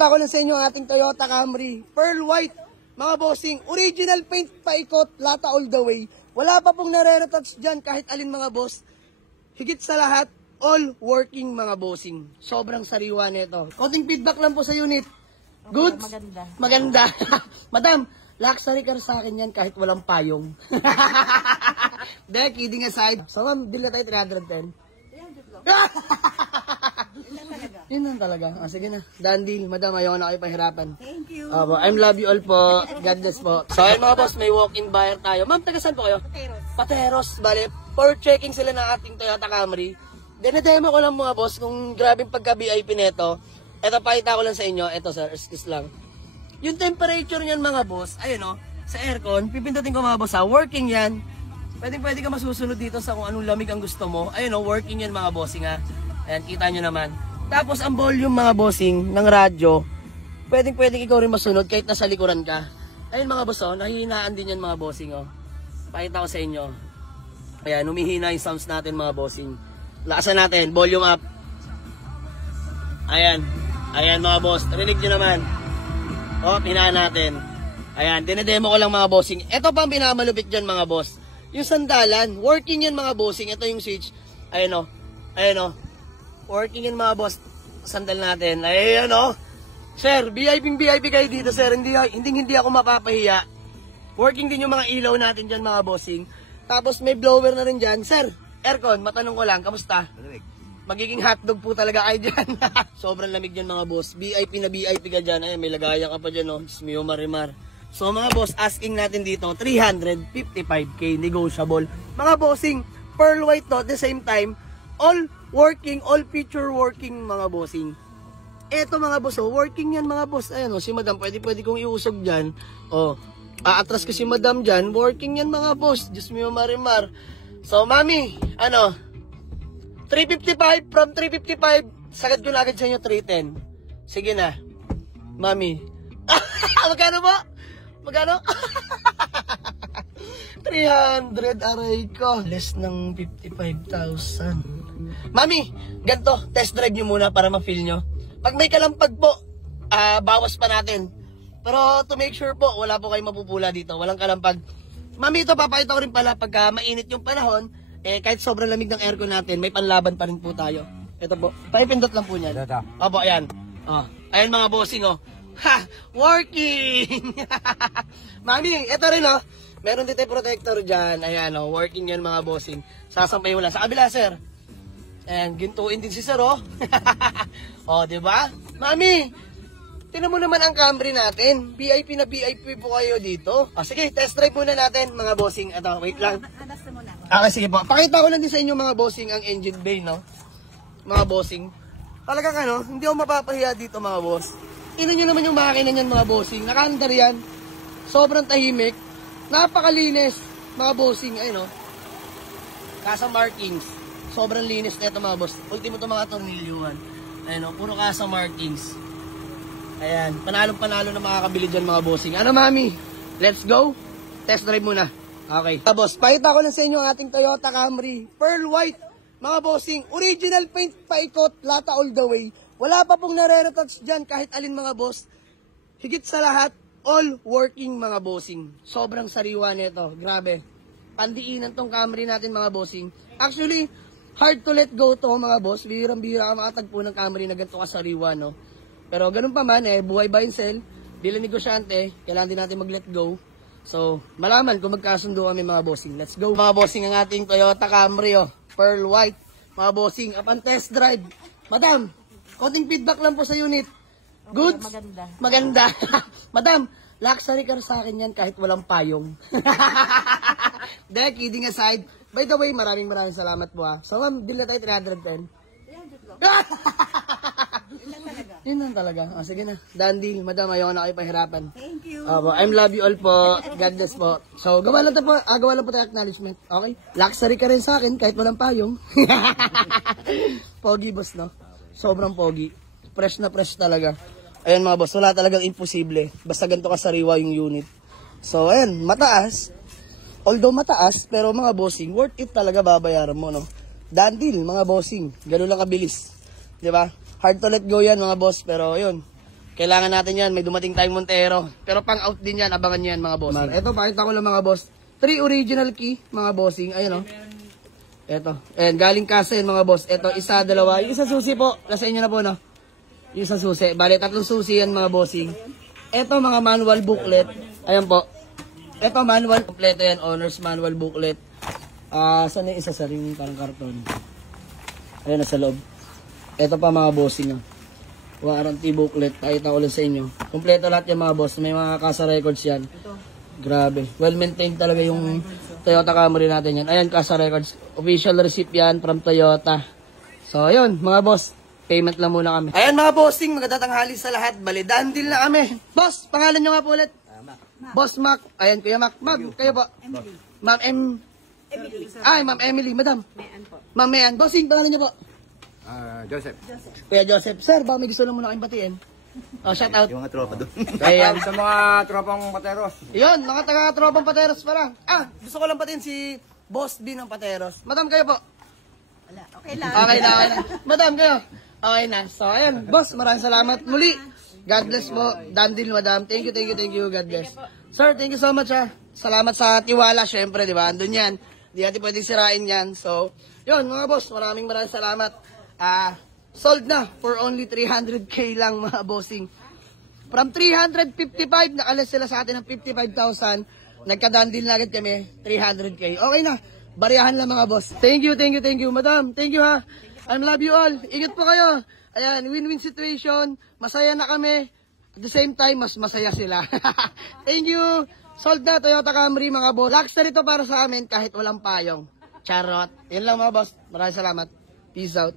Pakita ko lang sa inyo ang ating Toyota Camry. Pearl white, mga bossing. Original paint paikot, lata all the way. Wala pa pong nare-retouch dyan kahit alin mga boss. Higit sa lahat, all working mga bossing. Sobrang sariwa nito. Konting feedback lang po sa unit. Good? Maganda. Maganda. Madam, luxury car sa akin yan kahit walang payong. De, kidding aside. So ma'am, bill na tayo 310. 300 lang. Yun lang talaga. Sige na. Done deal. Madam, ayaw na kayo pahirapan. Thank you. I'm love you all po. God bless po. So ayun mga boss, may walk-in buyer tayo. Ma'am, taga saan po kayo? Pateros. Pateros. Bale, for checking sila ng ating Toyota Camry. Dinedemo ko lang mga boss kung grabing pagka-VIP nito. Ito, pakita ko lang sa inyo. Ito sir, excuse lang. Yung temperature niyan mga boss, ayun o, sa aircon, pipindutin ko mga boss ha, working yan. Pwede ka masusunod dito sa kung anong lamig ang gusto mo. Ayun o, working yan mga bossing ha. Ayan, kita nyo naman. Tapos ang volume mga bossing ng radyo, pwedeng ikaw rin masunod kahit nasa likuran ka. Ayun mga boss o, nahihinaan din yan mga bossing o. Pakita ko sa inyo. Ayan, humihina yung sounds natin mga bossing. Lakasan natin, volume up. Ayan, ayan mga boss, narinig nyo naman. O, pinaan natin. Ayan, dinedemo ko lang mga bossing. Ito pa ang pinamalupit dyan mga boss. Yung sandalan, working yan mga bossing. Ito yung switch. Ayan o, ayan o. Working yan mga boss. Sandal natin. Ayan o. Sir, VIP kayo dito sir. Hindi ako mapapahiya. Working din yung mga ilaw natin dyan mga bossing. Tapos may blower na rin dyan. Sir, aircon, matanong ko lang, kamusta? Magiging hotdog po talaga kayo dyan. Sobrang lamig dyan mga boss. VIP na VIP ka dyan. Ay, may lagayan ka pa dyan, oh. Diyos mio, marimar. So mga boss, asking natin dito, 355k negotiable. Mga bossing, pearl white to, at the same time, all working, all feature working mga bossing. Eto mga boss, oh, working yan mga boss. Ayan, oh, si madam, pwede kong iusog dyan. Oh, aatras ko si madam dyan. Working yan mga boss. Diyos mio, marimar. So, mami, 355, from 355, sagad ko na agad sa inyo 310. Sige na. Mami. Magkano po? Magkano? 300, aray ko. Less ng 55,000. Mami, ganito, test drive nyo muna para ma-feel nyo. Pag may kalampag po, bawas pa natin. Pero to make sure po, wala po kayong mapupula dito. Walang kalampag. Mami, ito papakita ko rin pala pagka mainit yung panahon, kahit sobrang lamig ng aircon natin, may panlaban pa rin po tayo. Ito po, paipindot lang po niyan. Opo, ayan. Oh, ayan mga bossing, oh. Ha! Working! Mami, ito rin, oh. Meron dito protector dyan. Ayan, oh. Working yan mga bossing. Sasampay mo lang. Sa kabila, sir. Ayan, gintuin din si sir, oh. Oh, diba? Mami, tinan mo naman ang Camry natin. VIP na VIP po kayo dito. Oh, sige, test drive muna natin, mga bossing. Ito, wait lang. Okay, sige po. Pakita ko lang din sa inyo mga bossing ang engine bay, no? Mga bossing. Talagang hindi ako mapapahiya dito mga boss. Tingnan nyo naman yung makina niyan mga bossing. Nakaandar yan. Sobrang tahimik. Napakalinis mga bossing. Ayun, no? Kasa markings. Sobrang linis na ito mga boss. Ultimo ito mga tornilyuhan. Ayun, no? Puro kasa markings. Ayan. Panalong-panalo na makakabili dyan mga bossing. Ano mami? Let's go. Test drive muna. Okay. Boss, pakita ko lang sa inyo ang ating Toyota Camry. Pearl white, mga bossing. Original paint paikot, lata all the way. Wala pa pong nare-retouch dyan kahit alin mga boss. Higit sa lahat, all working mga bossing. Sobrang sariwa nito. Grabe. Pandiinan tong Camry natin mga bossing. Actually, hard to let go to mga boss. Bihirang-bihira ka makatagpo ng Camry na ganito kasariwa, no? Pero ganun pa man, buhay buy and sell. Bilang negosyante, kailangan din natin mag-let go. So, malaman kung magkasundo kami mga bossing. Let's go. Mga bossing ang ating Toyota Camry, oh. Pearl white. Mga bossing, upon test drive. Madam, konting feedback lang po sa unit. Good? Maganda. Maganda. Madam, luxury car sa akin yan kahit walang payong. De, kidding aside. By the way, maraming salamat po ha. So, ma'am, bill na tayo 310. 300 lang. Yun lang talaga. Sige na. Done deal. Madam, ayaw na kayo pahirapan. Thank you. I'm love you all po. God bless po. So, gawa lang po tayo acknowledgement. Okay? Luxury ka rin sa akin kahit walang payong. Pogi boss, no? Sobrang pogi. Fresh na fresh talaga. Ayan mga boss, wala talagang imposible. Basta ganito kasariwa yung unit. So, ayan, mataas. Although mataas, pero mga bossing, worth it talaga babayaran mo, no? Done deal, mga bossing. Ganun lang kabilis. Diba? Hard to let go yan, mga boss. Pero, yun. Kailangan natin yan. May dumating tayong Montero. Pero pang out din yan. Abangan nyo yan mga boss. Ito, pakita ko lang mga boss. 3 original key mga bossing. Ayun o. Ito. Ayan, galing kasa yun mga boss. Ito, isa, dalawa. Yung isa susi po. Nasa inyo na po, no? Yung isa susi. Bale, 3 susi yan mga bossing. Ito, mga manual booklet. Ayan po. Ito, manual. Kompleto yan. Owner's manual booklet. Saan yung isa sa ring parang karton? Ayan, nasa loob. Ito pa mga bossing. Warranty booklet. Pakita ko lang sa inyo. Kompleto lahat yung mga boss. May mga kasa records yan. Grabe. Well maintained talaga yung Toyota Camry natin yan. Ayan, kasa records. Official receipt yan from Toyota. So, ayun, mga boss. Payment lang muna kami. Ayan mga bossing, magtatanghali sa lahat. Balidan din na kami. Boss, pangalan nyo nga po ulit. Boss Mac. Ayan, Kuya Mac. Ma'am, kayo po. Ma'am Emily. Ay, Ma'am Emily. Madam. Ma'am Mayan. Bossing, pangalan nyo po. Joseph. Kuya Joseph. Sir, baka may gusto lang muna kayong batiin. Oh, shout out. Yung mga tropa doon. Ayan. Sa mga tropang pateros. Yun, mga taga-tropang Pateros pala. Gusto ko lang batiin si Boss B ng Pateros. Madam, kayo po. Wala, okay lang. Okay na. Madam, kayo. Okay na. So, ayan. Boss, maraming salamat muli. God bless po. Dandil, madam. Thank you. God bless. Sir, thank you so much, ha. Salamat sa tiwala, syempre, di ba? Andun yan. Di natin pwedeng sirain yan. So, yun, mga boss, maraming salamat. Sold na for only 300k lang, mga bossing. From 355, nakalas sila sa atin ng 55,000. Nagka-dandil na agad kami, 300k. Okay na. Bariyahan lang mga boss. Thank you. Madam, thank you ha. I love you all. Ingat po kayo. Ayan, win-win situation. Masaya na kami. At the same time, mas masaya sila. Thank you. Sold na Toyota Camry mga boss. Luxury to para sa amin kahit walang payong. Charot. Yan lang mga boss. Maraming salamat. Peace out.